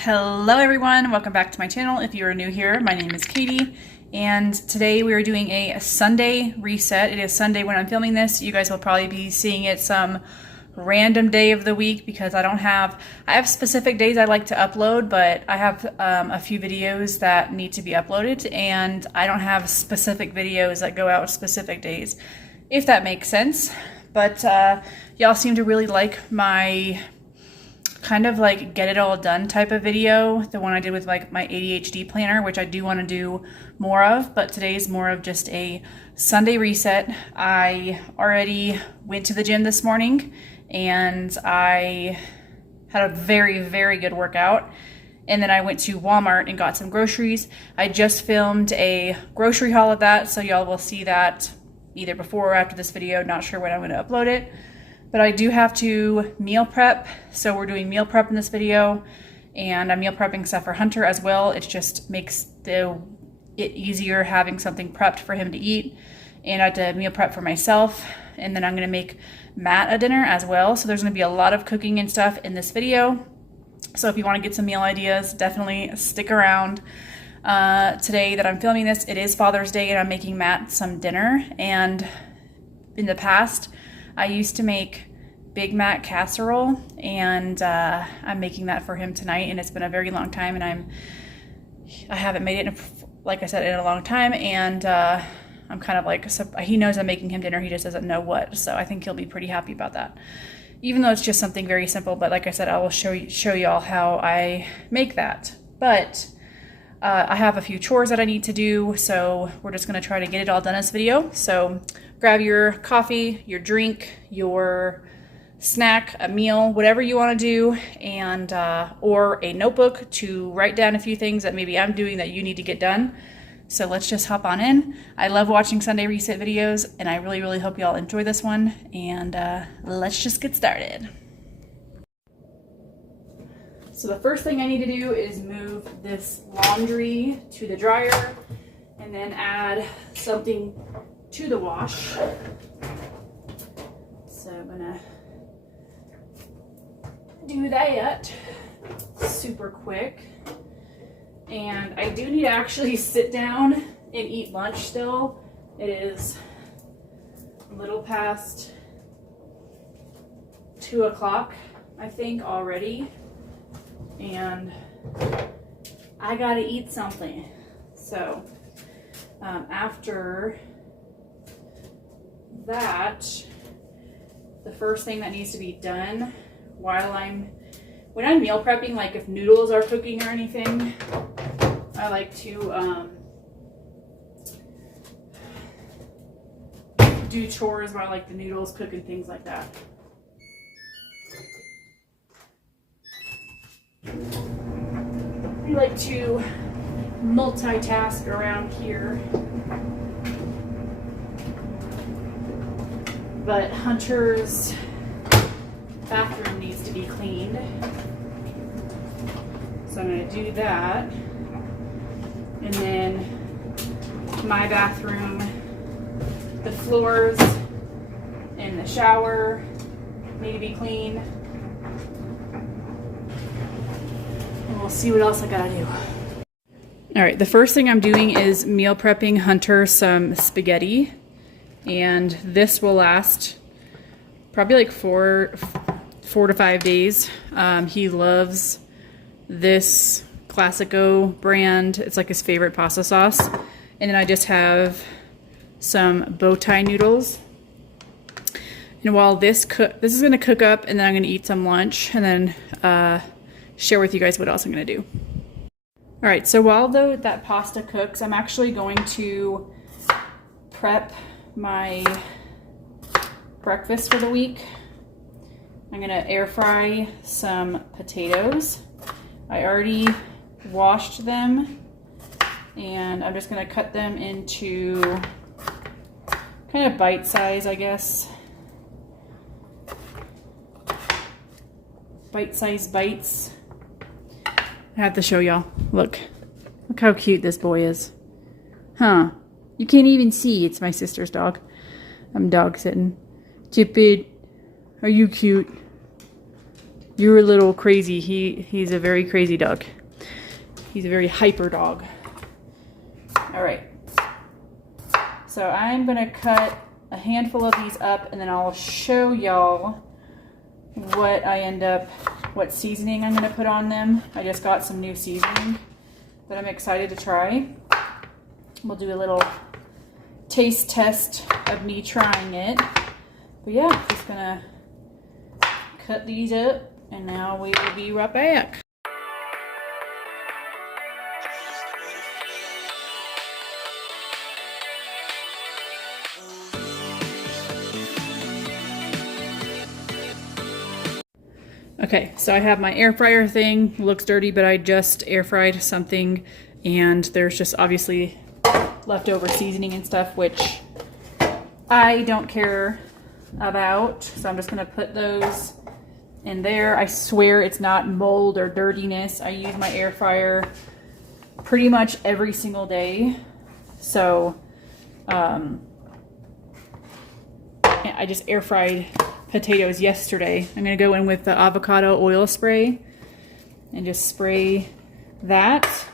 Hello everyone, welcome back to my channel. If you are new here, my name is Katie, and today we are doing a Sunday reset. It is Sunday when I'm filming this. You guys will probably be seeing it some random day of the week because I have specific days I like to upload, but I have a few videos that need to be uploaded, and I don't have specific videos that go out specific days, if that makes sense. But y'all seem to really like my kind of like get it all done type of video, the one I did with like my ADHD planner, which I do want to do more of, but today's more of just a Sunday reset. I already went to the gym this morning and I had a very, very good workout. And then I went to Walmart and got some groceries. I just filmed a grocery haul of that, so y'all will see that either before or after this video. Not sure when I'm going to upload it. But I do have to meal prep, so we're doing meal prep in this video, and I'm meal prepping stuff for Hunter as well. It just makes it easier having something prepped for him to eat, and I had to meal prep for myself, and then I'm going to make Matt a dinner as well. So there's going to be a lot of cooking and stuff in this video. So if you want to get some meal ideas, definitely stick around. Today that I'm filming this, it is Father's Day, and I'm making Matt some dinner. And in the past, I used to make Big Mac casserole, and I'm making that for him tonight, and it's been a very long time, and I haven't made it, like I said, in a long time, and I'm kind of like, he knows I'm making him dinner, he just doesn't know what, so I think he'll be pretty happy about that. Even though it's just something very simple, but like I said, I will show y'all how I make that. But I have a few chores that I need to do, so we're just going to try to get it all done in this video. So grab your coffee, your drink, your snack, a meal, whatever you want to do, and or a notebook to write down a few things that maybe I'm doing that you need to get done. So let's just hop on in. I love watching Sunday reset videos, and I really, really hope y'all enjoy this one, and let's just get started. So the first thing I need to do is move this laundry to the dryer and then add something to the wash. So I'm gonna do that super quick. And I do need to actually sit down and eat lunch still. It is a little past 2 o'clock, I think, already. And I gotta eat something. So after that, the first thing that needs to be done when I'm meal prepping, like if noodles are cooking or anything, I like to do chores while like the noodles cook and things like that. We like to multitask around here. But Hunter's bathroom needs to be cleaned. So I'm going to do that. And then my bathroom, the floors in the shower need to be cleaned. And we'll see what else I gotta do. All right, the first thing I'm doing is meal prepping Hunter some spaghetti. And this will last probably like four to 5 days. He loves this Classico brand. It's like his favorite pasta sauce. And then I just have some bow tie noodles. And while this is gonna cook up, and then I'm gonna eat some lunch, and then share with you guys what else I'm gonna do. All right, so while that pasta cooks, I'm actually going to prep my breakfast for the week. I'm gonna air fry some potatoes. I already washed them, and I'm just gonna cut them into kind of bite size, I guess. Bite-sized bites. I have to show y'all. Look how cute this boy is. Huh? You can't even see. It's my sister's dog. I'm dog sitting. Cupid, are you cute? You're a little crazy. He's a very crazy dog. He's a very hyper dog. All right. So I'm gonna cut a handful of these up and then I'll show y'all what seasoning I'm gonna put on them. I just got some new seasoning that I'm excited to try. We'll do a little taste test of me trying it. But yeah, just gonna cut these up and now we will be right back. Okay, so I have my air fryer thing. Looks dirty, but I just air fried something and there's just obviously leftover seasoning and stuff, which I don't care about. So I'm just gonna put those in there. I swear it's not mold or dirtiness. I use my air fryer pretty much every single day. So I just air fried potatoes yesterday. I'm gonna go in with the avocado oil spray and just spray that.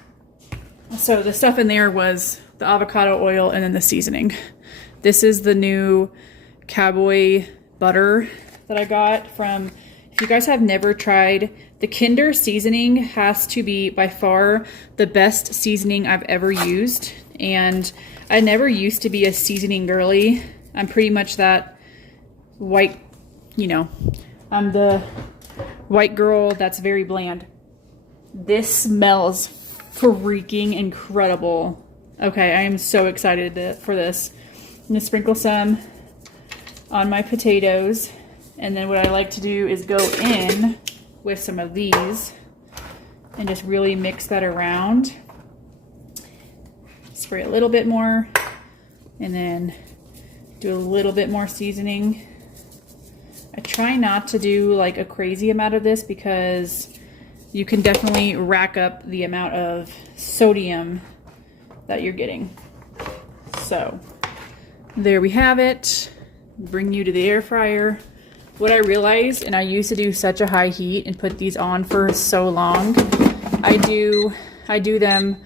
So the stuff in there was the avocado oil and then the seasoning. This is the new cowboy butter that I got from, if you guys have never tried, the Kinder seasoning has to be by far the best seasoning I've ever used. And I never used to be a seasoning girly. I'm pretty much that white, you know, I'm the white girl that's very bland. This smells freaking incredible. Okay, I am so excited for this. I'm gonna sprinkle some on my potatoes, and then what I like to do is go in with some of these and just really mix that around. Spray a little bit more and then do a little bit more seasoning. I try not to do like a crazy amount of this because you can definitely rack up the amount of sodium that you're getting. So there we have it. Bring you to the air fryer. What I realized, and I used to do such a high heat and put these on for so long, I do them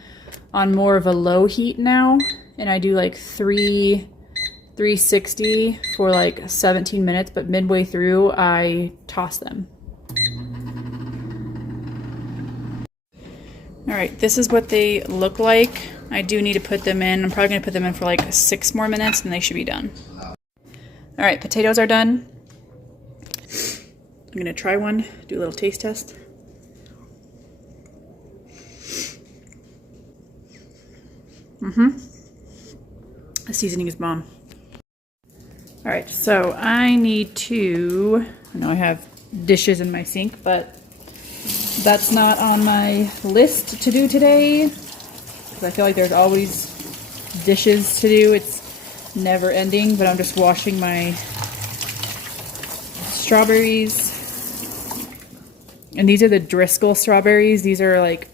on more of a low heat now, and I do like 360 for like 17 minutes, but midway through I toss them. All right, this is what they look like. I do need to put them in. I'm probably gonna put them in for like 6 more minutes and they should be done. All right, potatoes are done. I'm gonna try one, do a little taste test. The seasoning is bomb. All right, so I need to, I know I have dishes in my sink, but that's not on my list to do today because I feel like there's always dishes to do. It's never ending, but I'm just washing my strawberries. And these are the Driscoll strawberries. These are like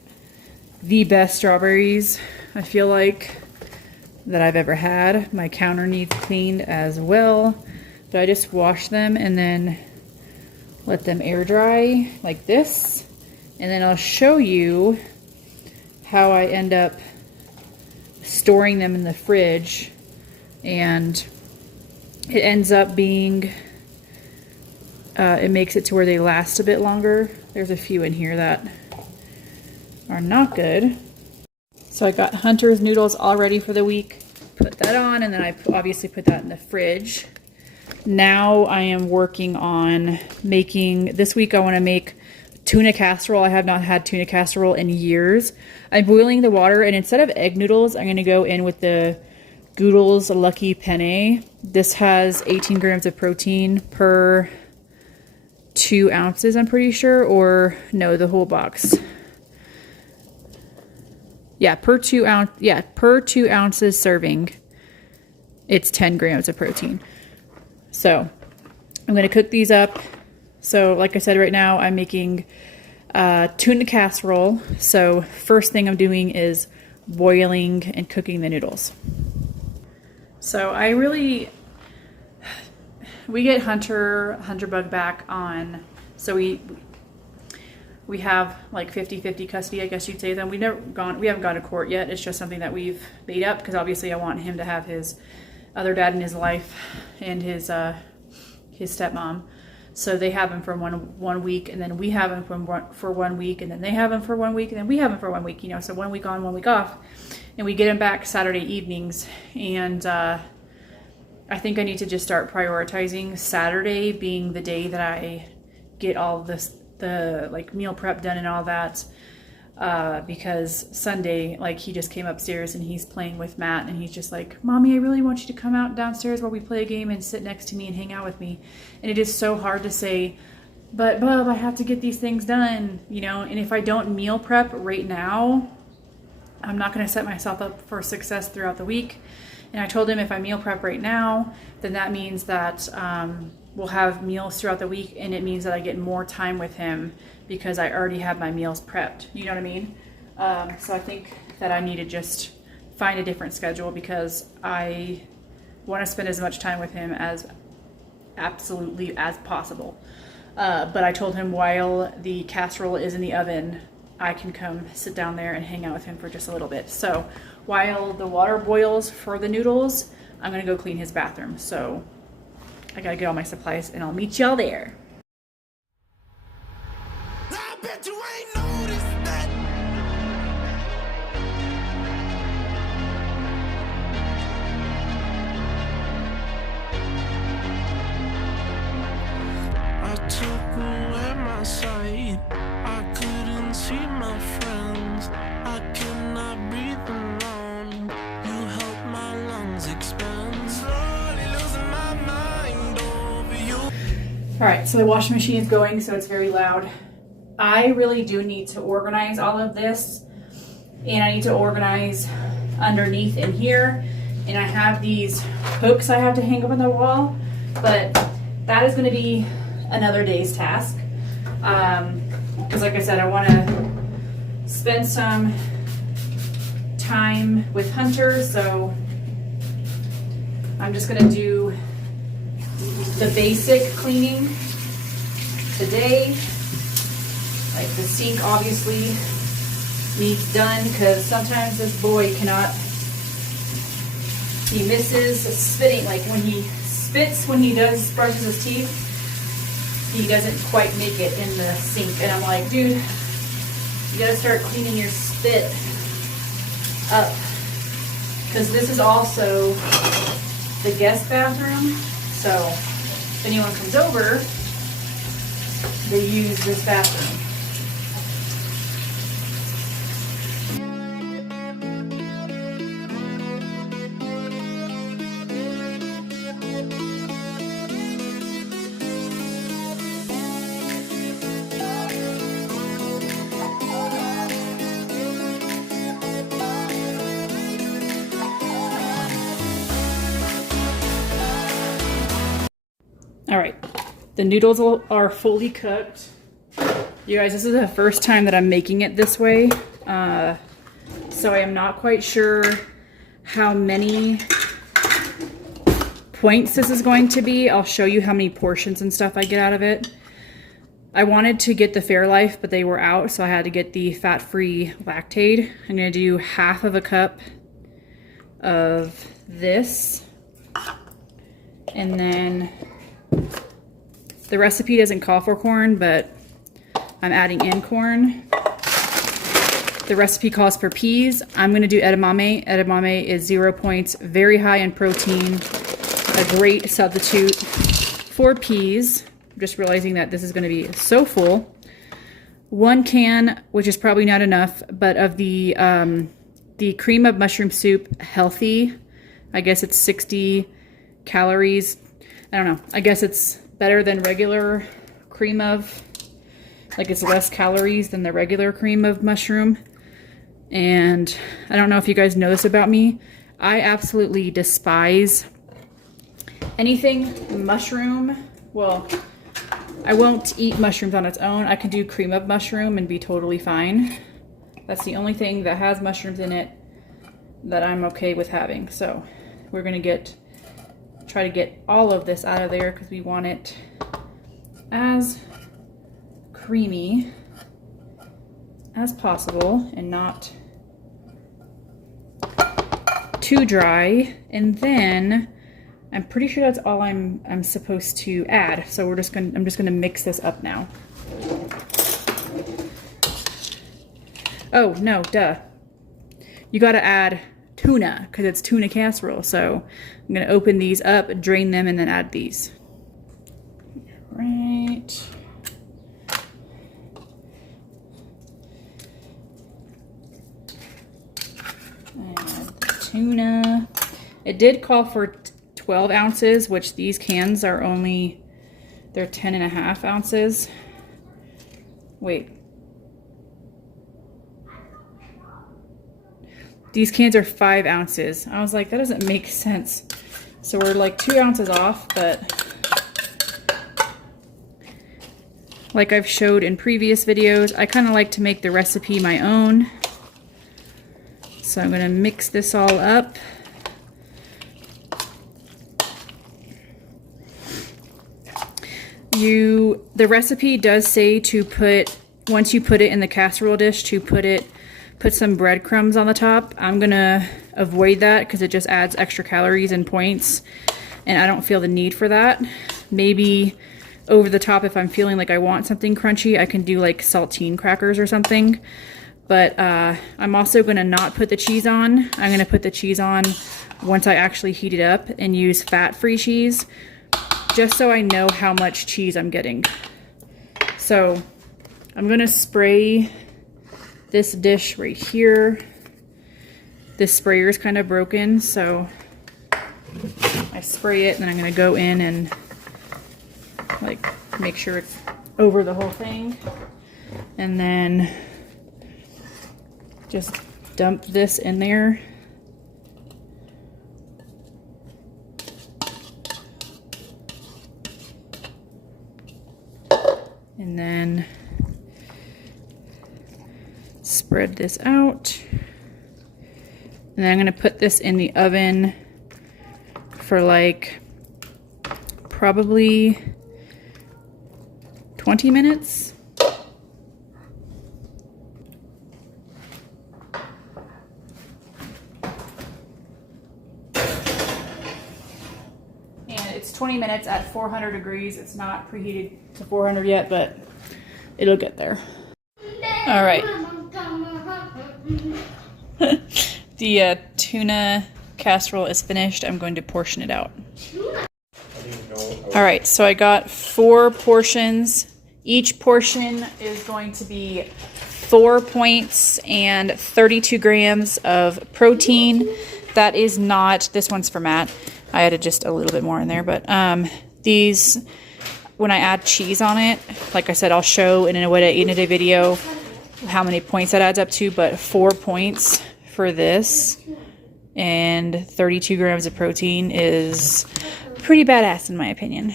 the best strawberries, I feel like, that I've ever had. My counter needs cleaned as well, but I just wash them and then let them air dry like this. And then I'll show you how I end up storing them in the fridge, and it ends up being, it makes it to where they last a bit longer. There's a few in here that are not good. So I got Hunter's noodles all ready for the week. Put that on, and then I obviously put that in the fridge. Now I am working on making, this week I want to make tuna casserole. I have not had tuna casserole in years. I'm boiling the water, and instead of egg noodles, I'm going to go in with the Goodles Lucky Penne. This has 18 grams of protein per 2 ounces, I'm pretty sure, or no, the whole box. Yeah, per 2 ounces serving, it's 10 grams of protein. So I'm going to cook these up. So like I said, right now I'm making tuna casserole. So first thing I'm doing is boiling and cooking the noodles. So we get Hunter Bug back on. So we have like 50-50 custody, I guess you'd say. Then we haven't gone to court yet. It's just something that we've made up because obviously I want him to have his other dad in his life and his stepmom. So they have him for one week, and then we have him for 1 week, and then they have him for 1 week, and then we have him for 1 week. You know, so 1 week on, 1 week off, and we get him back Saturday evenings. And I think I need to just start prioritizing Saturday being the day that I get all this, the like meal prep done and all that, because Sunday, like, he just came upstairs and he's playing with Matt, and he's just like, Mommy, I really want you to come out downstairs while we play a game and sit next to me and hang out with me. And it is so hard to say, but Bub, I have to get these things done, you know. And if I don't meal prep right now, I'm not going to set myself up for success throughout the week. And I told him if I meal prep right now, then that means that we'll have meals throughout the week, and it means that I get more time with him because I already have my meals prepped. You know what I mean? So I think that I need to just find a different schedule because I want to spend as much time with him as absolutely as possible. But I told him while the casserole is in the oven, I can come sit down there and hang out with him for just a little bit. So while the water boils for the noodles, I'm gonna go clean his bathroom. So I gotta get all my supplies and I'll meet y'all there. I bet you ain't noticed that. I took away my sight. I couldn't see my friends. I could not breathe alone. You helped my lungs expand. Slowly losing my mind over you. All right, so the washing machine is going, so it's very loud. I really do need to organize all of this, and I need to organize underneath in here. And I have these hooks I have to hang up on the wall, but that is going to be another day's task. Because like I said, I want to spend some time with Hunter, so I'm just going to do the basic cleaning today. Like the sink obviously needs done because sometimes this boy cannot, he misses spitting. Like when he spits, when he brushes his teeth, he doesn't quite make it in the sink. And I'm like, dude, you gotta start cleaning your spit up. Because this is also the guest bathroom. So if anyone comes over, they use this bathroom. All right, the noodles are fully cooked. You guys, this is the first time that I'm making it this way. So I am not quite sure how many points this is going to be. I'll show you how many portions and stuff I get out of it. I wanted to get the Fairlife, but they were out, so I had to get the fat-free Lactaid. I'm gonna do half of a cup of this, and then the recipe doesn't call for corn, but I'm adding in corn. The recipe calls for peas. I'm going to do edamame. Edamame is 0 points, very high in protein, a great substitute for peas. I'm just realizing that this is going to be so full. 1 can, which is probably not enough, but of the cream of mushroom soup, healthy. I guess it's 60 calories. I don't know. I guess it's better than regular cream of, like it's less calories than the regular cream of mushroom. And I don't know if you guys know this about me. I absolutely despise anything mushroom. Well, I won't eat mushrooms on its own. I can do cream of mushroom and be totally fine. That's the only thing that has mushrooms in it that I'm okay with having. So we're gonna try to get all of this out of there because we want it as creamy as possible and not too dry. And then I'm pretty sure that's all I'm supposed to add. So I'm just gonna mix this up now. Oh no, duh. You gotta add tuna because it's tuna casserole. So I'm gonna open these up, drain them, and then add these. Right. And the tuna. It did call for 12 ounces, which these cans are only, they're 10.5 ounces. Wait. These cans are 5 ounces. I was like, that doesn't make sense. So we're like 2 ounces off, but like I've showed in previous videos, I kind of like to make the recipe my own. So I'm gonna mix this all up. The recipe does say to put, once you put it in the casserole dish, to put some breadcrumbs on the top. I'm gonna avoid that because it just adds extra calories and points, and I don't feel the need for that. Maybe over the top, if I'm feeling like I want something crunchy, I can do like saltine crackers or something. But I'm also gonna not put the cheese on. I'm gonna put the cheese on once I actually heat it up and use fat-free cheese, just so I know how much cheese I'm getting. So I'm gonna spray this dish right here. This sprayer is kind of broken, so I spray it, and then I'm gonna go in and like make sure it's over the whole thing, and then just dump this in there. And then spread this out. And then I'm gonna put this in the oven for like probably 20 minutes. And it's 20 minutes at 400 degrees. It's not preheated to 400 yet, but it'll get there. All right. The tuna casserole is finished. I'm going to portion it out. All right, so I got 4 portions. Each portion is going to be 4 points and 32 grams of protein. That is not, this one's for Matt. I added just a little bit more in there, but these, when I add cheese on it, like I said, I'll show in a What I Eat in a Day video how many points that adds up to, but 4 points for this and 32 grams of protein is pretty badass in my opinion.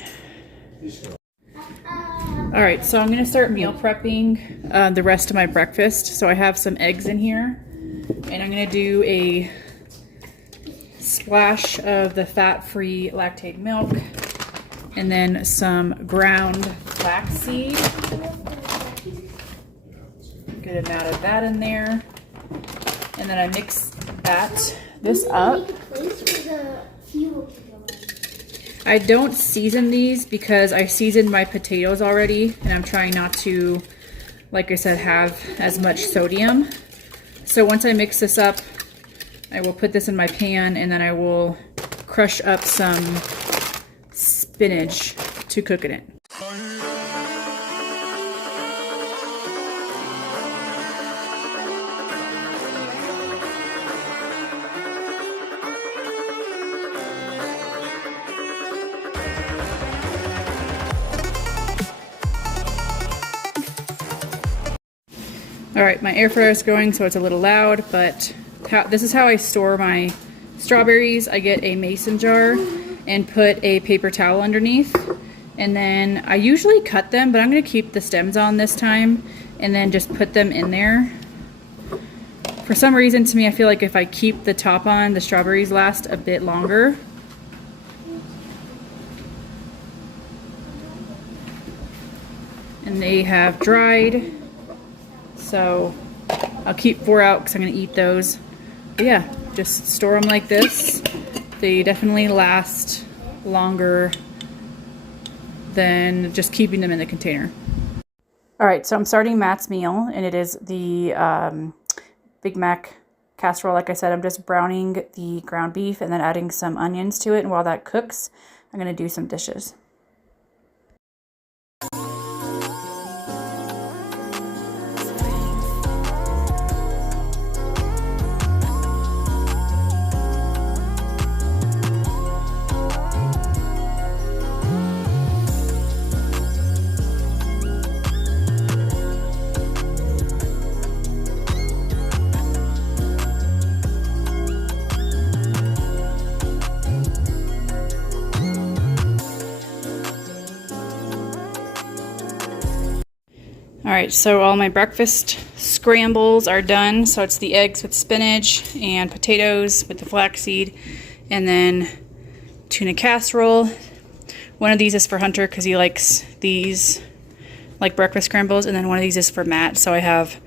All right, so I'm gonna start meal prepping the rest of my breakfast. So I have some eggs in here, and I'm gonna do a splash of the fat-free lactate milk, and then some ground flaxseed. Good amount of that in there. And then I mix this up. I don't season these because I seasoned my potatoes already, and I'm trying not to, like I said, have as much sodium. So once I mix this up, I will put this in my pan, and then I will crush up some spinach to cook it in. All right, my air fryer is going, so it's a little loud, but this is how I store my strawberries. I get a mason jar and put a paper towel underneath, and then I usually cut them, but I'm gonna keep the stems on this time and then just put them in there. For some reason, to me, I feel like if I keep the top on, the strawberries last a bit longer. And they have dried. So I'll keep 4 out because I'm going to eat those. But yeah, just store them like this. They definitely last longer than just keeping them in the container. All right, so I'm starting Matt's meal, and it is the Big Mac casserole. Like I said, I'm just browning the ground beef and then adding some onions to it. And while that cooks, I'm going to do some dishes. All right, so all my breakfast scrambles are done. So it's the eggs with spinach and potatoes with the flaxseed, and then tuna casserole. One of these is for Hunter because he likes these, like breakfast scrambles, and then one of these is for Matt. So I have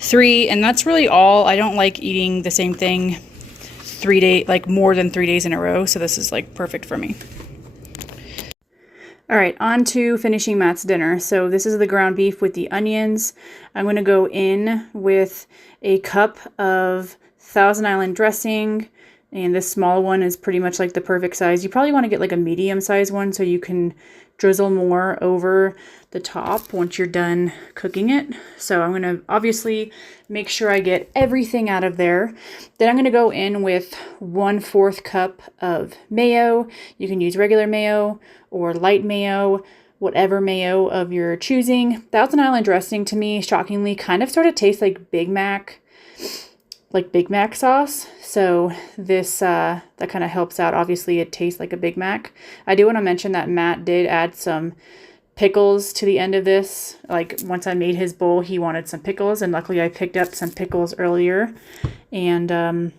3, and that's really all. I don't like eating the same thing 3 days, like more than 3 days in a row. So this is like perfect for me. All right, on to finishing Matt's dinner. So this is the ground beef with the onions. I'm going to go in with a cup of Thousand Island dressing, and this small one is pretty much like the perfect size. You probably want to get like a medium size one so you can drizzle more over the top once you're done cooking it. So I'm going to obviously make sure I get everything out of there. Then I'm going to go in with 1/4 cup of mayo. You can use regular mayo or light mayo, whatever mayo of your choosing. Thousand Island dressing to me, shockingly, kind of sort of tastes like Big Mac sauce. So this, that kind of helps out. Obviously it tastes like a Big Mac. I do want to mention that Matt did add some pickles to the end of this. Like once I made his bowl, he wanted some pickles, and luckily I picked up some pickles earlier, and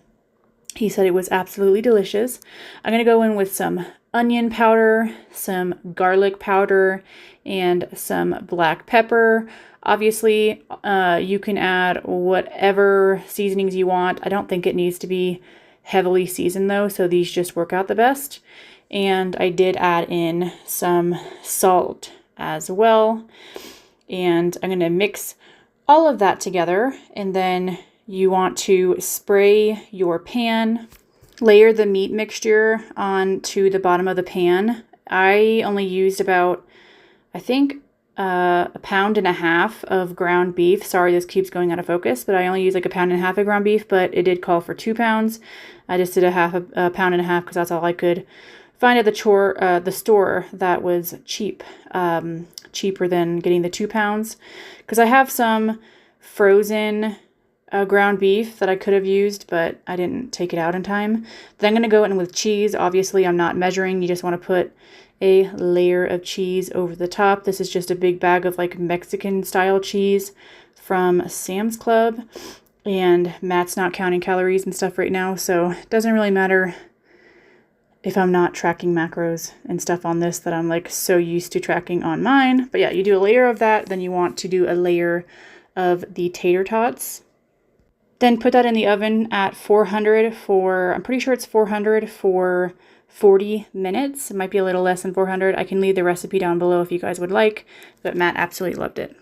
he said it was absolutely delicious. I'm going to go in with some onion powder, some garlic powder, and some black pepper. Obviously, you can add whatever seasonings you want. I don't think it needs to be heavily seasoned though, so these just work out the best. And I did add in some salt as well. And I'm going to mix all of that together, and then you want to spray your pan. Layer the meat mixture onto the bottom of the pan. I only used about, I think, 1.5 pounds of ground beef. Sorry, this keeps going out of focus, but I only used like 1.5 pounds of ground beef, but it did call for 2 pounds. I just did a 1.5 pounds because that's all I could find at the store that was cheap, cheaper than getting the 2 pounds. Because I have some frozen ground beef that I could have used, but I didn't take it out in time. Then I'm going to go in with cheese. Obviously, I'm not measuring. You just want to put a layer of cheese over the top. This is just a big bag of like Mexican style cheese from Sam's Club. And Matt's not counting calories and stuff right now, so it doesn't really matter if I'm not tracking macros and stuff on this that I'm like so used to tracking on mine. But yeah, you do a layer of that. Then you want to do a layer of the tater tots. Then put that in the oven at 400 for, I'm pretty sure it's 400 for 40 minutes. It might be a little less than 400. I can leave the recipe down below if you guys would like, but Matt absolutely loved it.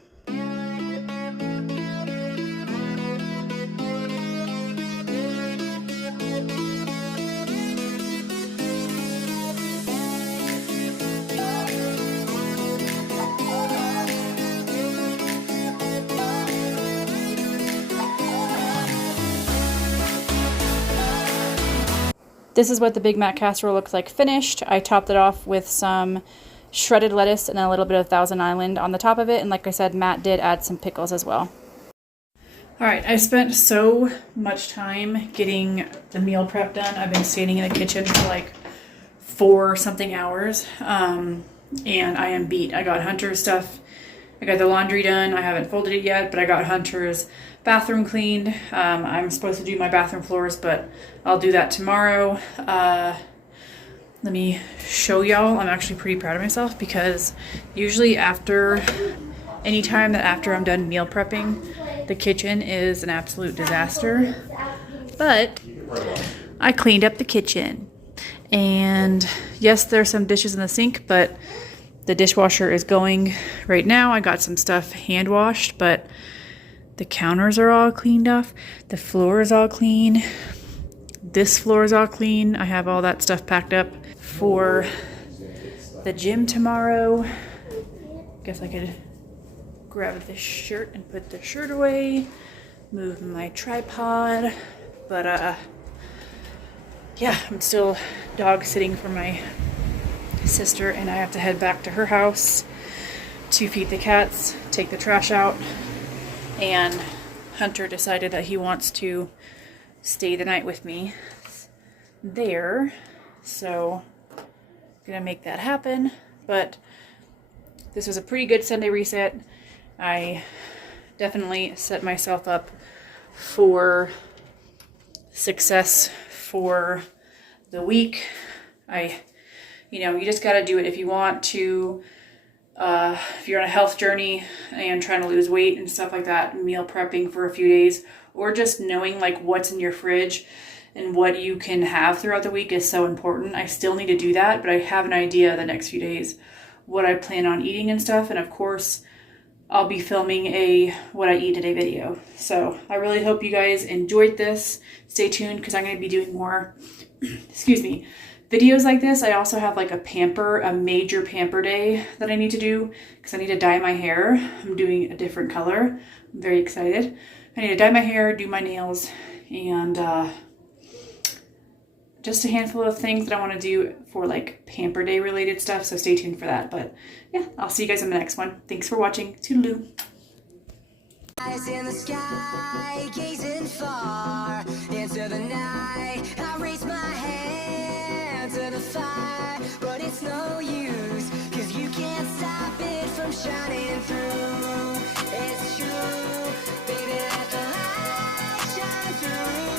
This is what the Big Mac casserole looks like finished. I topped it off with some shredded lettuce and a little bit of Thousand Island on the top of it. And like I said, Matt did add some pickles as well. All right, I spent so much time getting the meal prep done. I've been standing in the kitchen for like 4 something hours, and I am beat. I got Hunter's stuff. I got the laundry done. I haven't folded it yet, but I got Hunter's bathroom cleaned. I'm supposed to do my bathroom floors, but I'll do that tomorrow. Let me show y'all. I'm actually pretty proud of myself because usually anytime that after I'm done meal prepping, The kitchen is an absolute disaster, but I cleaned up the kitchen. And yes, there's some dishes in the sink, but the dishwasher is going right now. I got some stuff hand washed, but the counters are all cleaned off. The floor is all clean. This floor is all clean. I have all that stuff packed up for the gym tomorrow. Guess I could grab this shirt and put the shirt away. Move my tripod. But yeah, I'm still dog sitting for my sister, and I have to head back to her house to feed the cats, take the trash out, and Hunter decided that he wants to stay the night with me there, so I'm gonna make that happen. But this was a pretty good Sunday reset. I definitely set myself up for success for the week. You just got to do it if you want to. If you're on a health journey and trying to lose weight and stuff like that, meal prepping for a few days, or just knowing like what's in your fridge and what you can have throughout the week is so important. I still need to do that, but I have an idea the next few days what I plan on eating and stuff. And of course, I'll be filming a what I eat today video. So I really hope you guys enjoyed this. Stay tuned because I'm going to be doing more, excuse me, videos like this. I also have like a major pamper day that I need to do because I need to dye my hair. I'm doing a different color. I'm very excited. I need to dye my hair, do my nails, and just a handful of things that I want to do for like pamper day related stuff. So stay tuned for that. But yeah, I'll see you guys in the next one. Thanks for watching. Toodaloo. Eyes in the sky, gazing far into the night.